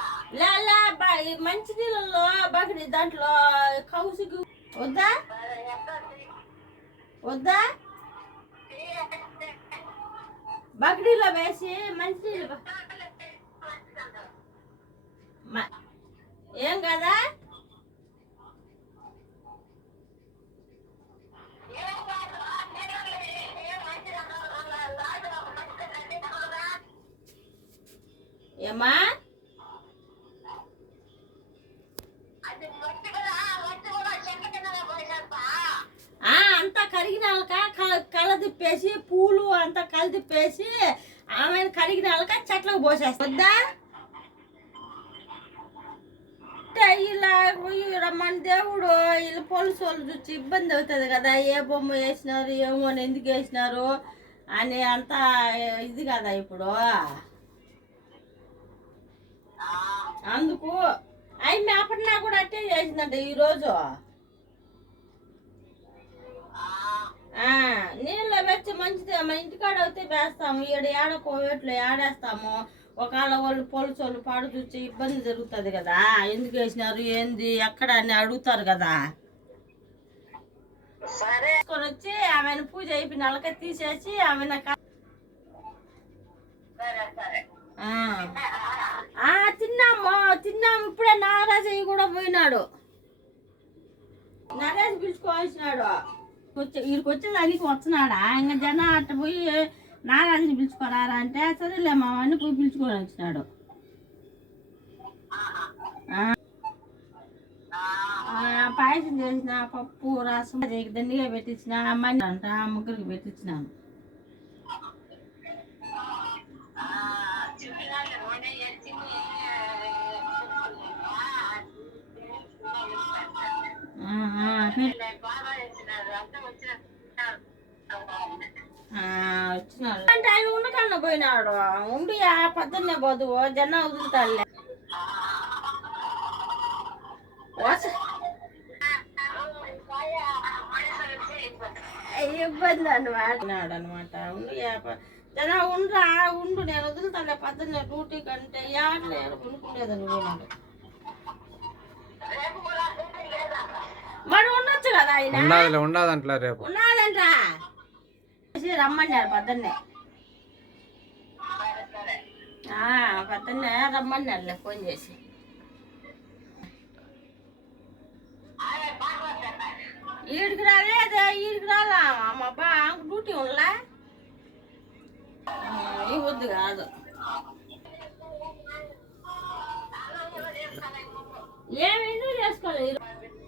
మంచి నీళ్ళలో బకెట్ దాంట్లో కౌసుకి వద్దా వద్దా బకెట్లో వేసి మంచి నీళ్ళు ఏం కదా ఏమా అంతా కరిగినాక కలదిప్పేసి పూలు అంతా కలిదిప్పేసి ఆమె కరిగినాక చెట్లకు పోసేస్తుందా ఇలా మన దేవుడు వీళ్ళు పోలీసు వాళ్ళు చూసి ఇబ్బంది అవుతుంది కదా ఏ బొమ్మ వేసినారు ఏమో ఎందుకు వేసినారు అని అంతా ఇది కదా ఇప్పుడు అందుకు అవి మేపడినా కూడా అట్టే చేసిందంట ఈరోజు నీళ్ళలో వచ్చి మంచిది మన ఇంటికాడ అయితే వేస్తాము ఏడ కోవేట్లో ఏడేస్తాము ఒకవేళ వాళ్ళు పోలీసు వాళ్ళు పాడు చూసి ఇబ్బంది జరుగుతుంది కదా ఎందుకు వేసినారు ఏంది ఎక్కడ అని అడుగుతారు కదా తీసుకొని వచ్చి ఆమెను పూజ అయిపోయిన వాళ్ళకే తీసేసి ఆమెను తిన్నాము ఇప్పుడే నాగరాజయ్య కూడా పోయినాడు నరేష్ పిలుచుకోవాల్సినాడు వీడికి వచ్చేదానికి వచ్చినాడా ఇంకా జనం అట్ట పోయి నాగరాజుని పిలుచుకోరారా అంటే సరేలే మా వాడిని పోయి పిలుచుకొని వచ్చినాడు పాయసం చేసిన పప్పు రసం దండిగా పెట్టించిన అమ్మాయిని అంట ముగ్గురికి పెట్టించినాను వచ్చినాడు అంటే ఆయన ఉండకన్నా పోయినాడు ఉండి పొద్దున్నే పోదు జనం వదులుతాడులే ఇబ్బంది అనమాట ఉండి జనం ఉండరా ఉండు నేను వదులుతాలే పొద్దున్నే డ్యూటీ కంటే ఏడలేరు కొనుక్కునేదని పోయినాడు మరి ఉండొచ్చు కదా ఆయన ఉండదంట్లా రేపు ఉన్నదంట రమ్మన్నారు పొద్దున్నే పొద్దున్నే రమ్మన్నారులే ఫోన్ చేసి ఈడికి రాలేదే ఈడికి రాలా మా అబ్బా డ్యూటీ ఉండలా ఈ వద్దు కాదు ఏమి చేసుకోలేదు